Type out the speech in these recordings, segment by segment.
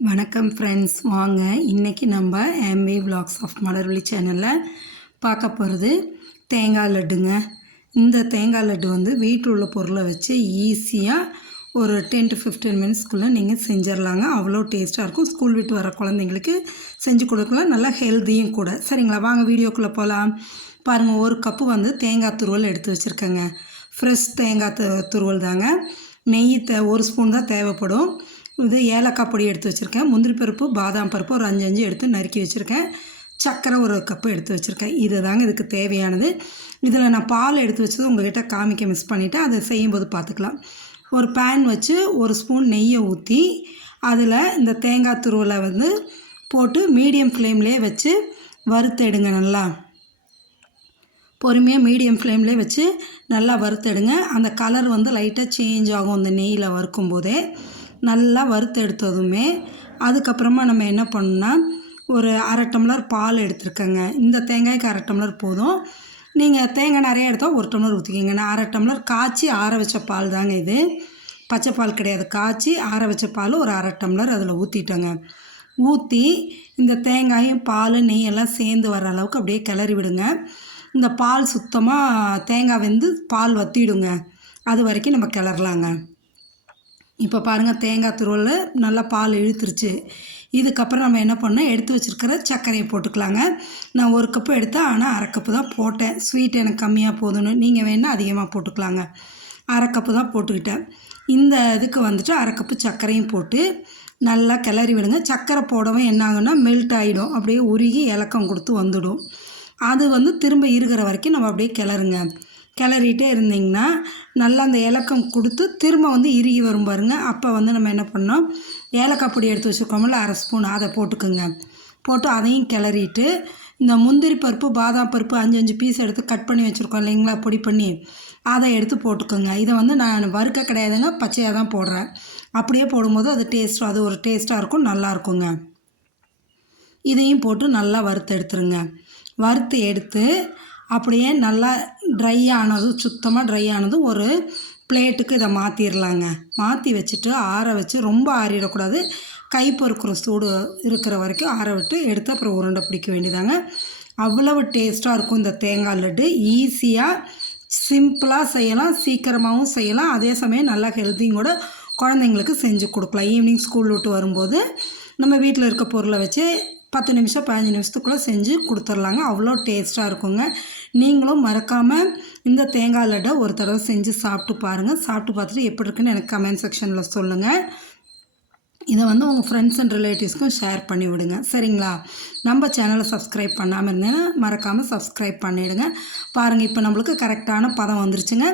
வணக்கம் ஃப்ரெண்ட்ஸ் வாங்க இன்றைக்கி நம்ம எம்ஏ vlogs ஆஃப் மலர்வழி சேனலில் பார்க்க போகிறது தேங்காய் லட்டுங்க. இந்த தேங்காய் லட்டு வந்து வீட்டில் உள்ள பொருளை வச்சு ஈஸியாக ஒரு டென் டு ஃபிஃப்டீன் மினிட்ஸ்க்குள்ளே நீங்கள் செஞ்சிடலாங்க அவ்வளோ டேஸ்ட்டாக இருக்கும். ஸ்கூல் விட்டு வர குழந்தைங்களுக்கு செஞ்சு கொடுக்கலாம். நல்லா ஹெல்த்தியும் கூட. சரிங்களா? வாங்க வீடியோக்குள்ளே போகலாம் பாருங்கள் ஒரு கப்பு வந்து தேங்காய் துருவல் எடுத்து வச்சுருக்கேங்க. ஃப்ரெஷ் தேங்காய் து துருவல் தாங்க. நெய் தே ஒரு ஸ்பூன் தான் தேவைப்படும். இது ஏலக்காய் பொடி எடுத்து வச்சுருக்கேன். முந்திரி பருப்பு பாதாம் பருப்பு ஒரு அஞ்சு அஞ்சு எடுத்து நறுக்கி வச்சுருக்கேன். சர்க்கரை ஒரு கப்பு எடுத்து வச்சுருக்கேன். இது தாங்க இதுக்கு தேவையானது. இதில் நான் பால் எடுத்து வச்சது உங்கள்கிட்ட காமிக்க மிஸ் பண்ணிவிட்டேன் அதை செய்யும்போது பார்த்துக்கலாம் ஒரு பேன் வச்சு ஒரு ஸ்பூன் நெய்யை ஊற்றி அதில் இந்த தேங்காய் துருவலை வந்து போட்டு மீடியம் ஃப்ளேம்லேயே வச்சு வறுத்தெடுங்க நல்லா. பொறுமையாக மீடியம் ஃப்ளேம்லேயே வச்சு நல்லா வறுத்தெடுங்க அந்த கலர் வந்து லைட்டாக சேஞ்ச் ஆகும். அந்த நெய்யில் வறுக்கும் போதே. நல்லா வறுத்து எடுத்ததுமே அதுக்கப்புறமா நம்ம என்ன பண்ணணும்னா ஒரு அரை டம்ளர் பால் எடுத்துருக்கேங்க. இந்த தேங்காய்க்கு அரை டம்ளர் போதும். நீங்கள் தேங்காய் நிறைய எடுத்தால் ஒரு டம்ளர் ஊற்றிக்கிங்க நான் அரை டம்ளர் காய்ச்சி ஆற வச்ச பால் தாங்க இது. பச்சை பால் கிடையாது. காய்ச்சி ஆற வச்ச பால் ஒரு அரை டம்ளர் அதில் ஊற்றிட்டேங்க ஊற்றி இந்த தேங்காயும் பால் நெய் எல்லாம் சேர்ந்து வர அளவுக்கு அப்படியே கிளறி விடுங்க. இந்த பால் சுத்தமாக தேங்காய் வெந்து பால் வற்றிடுங்க அது வரைக்கும் நம்ம கிளறலாங்க. இப்போ பாருங்கள் தேங்காய் துருவல் நல்லா பால் இழுத்துருச்சு. இதுக்கப்புறம் நம்ம என்ன பண்ணோம் எடுத்து வச்சுருக்கிற சர்க்கரையை போட்டுக்கலாங்க. நான் ஒரு கப்பு எடுத்தேன் ஆனால் அரை கப்பு தான் போட்டேன். ஸ்வீட் எனக்கு கம்மியாக போதும்னு. நீங்கள் வேணால் அதிகமாக போட்டுக்கலாங்க. அரை கப்பு தான் போட்டுக்கிட்டேன். இந்த இதுக்கு வந்துட்டு அரை கப்பு சர்க்கரையும் போட்டு நல்லா கிளறி விடுங்க. சர்க்கரை போடவும் என்ன மெல்ட் ஆகிடும் அப்படியே உருகி இலக்கம் கொடுத்து வந்துடும். அது வந்து திரும்ப இருக்கிற வரைக்கும் நம்ம அப்படியே கிளறுங்க. கிளறிட்டே இருந்திங்கன்னா நல்லா அந்த இலக்கம் கொடுத்து திரும்ப வந்து இறுகி வரும் பாருங்க. அப்போ வந்து நம்ம என்ன பண்ணோம்? ஏலக்காய் பொடி எடுத்து வச்சுருக்கோம்ல அரை ஸ்பூன் அதை போட்டுக்குங்க. போட்டு அதையும் கிளறிட்டு இந்த முந்திரி பருப்பு பாதாம் பருப்பு அஞ்சு அஞ்சு பீஸ் எடுத்து கட் பண்ணி வச்சுருக்கோம் இல்லைங்களா பொடி பண்ணி. அதை எடுத்து போட்டுக்கோங்க. இதை வந்து நான் வறுக்க கிடையாதுங்க பச்சையாக தான் போடுறேன். அப்படியே போடும்போது அது டேஸ்ட் அது ஒரு டேஸ்ட்டாக இருக்கும் நல்லா இருக்குங்க. இதையும் போட்டு நல்லா வறுத்து எடுத்துருங்க. வறுத்து எடுத்து அப்படியே நல்லா ட்ரை ஆனதும் சுத்தமாக ட்ரை ஆனதும் ஒரு பிளேட்டுக்கு இதை மாற்றிடலாங்க மாற்றி வச்சுட்டு ஆற வச்சு ரொம்ப ஆறிடக்கூடாது. கை பொறுக்கிற சூடு இருக்கிற வரைக்கும் ஆற விட்டு எடுத்து அப்புறம் உருண்டை பிடிக்க வேண்டியதாங்க. அவ்வளவு டேஸ்ட்டாக இருக்கும் இந்த தேங்காய் லட்டு. ஈஸியாக சிம்பிளாக செய்யலாம் சீக்கிரமாகவும் செய்யலாம். அதே சமயம் நல்லா ஹெல்த்தியும் கூட குழந்தைங்களுக்கு செஞ்சு கொடுக்கலாம். ஈவினிங் ஸ்கூல் விட்டு வரும்போது நம்ம வீட்டில் இருக்க பொருளை வச்சு பத்து நிமிஷம் பதினஞ்சு நிமிஷத்துக்குள்ளே செஞ்சு கொடுத்துர்லாங்க. அவ்வளோ டேஸ்ட்டாக இருக்குங்க. நீங்களும் மறக்காமல் இந்த தேங்காய் லட்டை ஒரு தடவை செஞ்சு சாப்பிட்டு பாருங்கள் சாப்பிட்டு பார்த்துட்டு எப்படி இருக்குன்னு எனக்கு கமெண்ட் செக்ஷனில் சொல்லுங்கள் இதை வந்து உங்கள் ஃப்ரெண்ட்ஸ் அண்ட் ரிலேட்டிவ்ஸ்க்கும் ஷேர் பண்ணி விடுங்க. சரிங்களா? நம்ம சேனலை சப்ஸ்கிரைப் பண்ணாமல் இருந்தேன்னா மறக்காமல் சப்ஸ்கிரைப் பண்ணிவிடுங்க பாருங்கள் இப்போ நம்மளுக்கு கரெக்டான பதம் வந்துருச்சுங்க.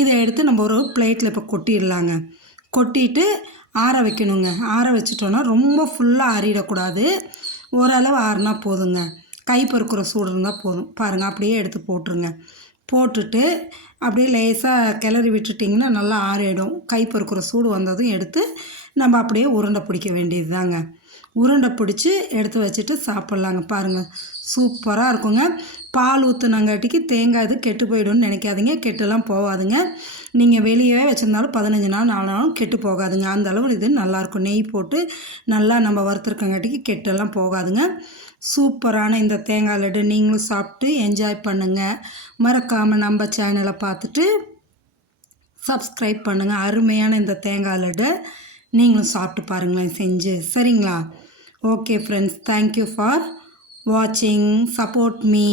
இதை எடுத்து நம்ம ஒரு பிளேட்டில் இப்போ கொட்டிடலாங்க. கொட்டிட்டு ஆற வைக்கணுங்க. ஆற வச்சிட்டோன்னா ரொம்ப ஃபுல்லாக ஆறிடக்கூடாது ஓரளவு ஆறுனா போதுங்க. கை பொறுக்கிற சூடு இருந்தால் போதும். பாருங்கள் அப்படியே எடுத்து போட்டுருங்க. போட்டுட்டு அப்படியே லேசாக கிளறி விட்டுட்டிங்கன்னா நல்லா ஆறிடும். கை பொறுக்கிற சூடு வந்ததும் எடுத்து நம்ம அப்படியே உருண்டை பிடிக்க வேண்டியது தாங்க உருண்டை பிடிச்சி எடுத்து வச்சுட்டு சாப்பிட்லாங்க பாருங்கள் சூப்பராக இருக்குங்க. பால் ஊற்றுனங்காட்டிக்கு தேங்காய் இது கெட்டு போயிடும்னு நினைக்காதீங்க. கெட்டுலாம் போகாதுங்க நீங்கள் வெளியே வச்சுருந்தாலும் பதினஞ்சு நாள் நாலு நாளும் கெட்டு போகாதுங்க. அந்த அளவு இது நல்லாயிருக்கும் நெய் போட்டு நல்லா நம்ம வறுத்துருக்கங்காட்டிக்கு கெட்டெல்லாம் போகாதுங்க. சூப்பரான இந்த தேங்காய் லட்டு. நீங்களும் சாப்பிட்டு என்ஜாய் பண்ணுங்கள் மறக்காமல் நம்ம சேனலை பார்த்துட்டு சப்ஸ்கிரைப் பண்ணுங்கள் அருமையான இந்த தேங்காய் லட்டு. நீங்களும் சாப்பிட்டு பாருங்களேன் செஞ்சு. சரிங்களா? Okay friends thank you for வாட்சிங் சப்போர்ட் மீ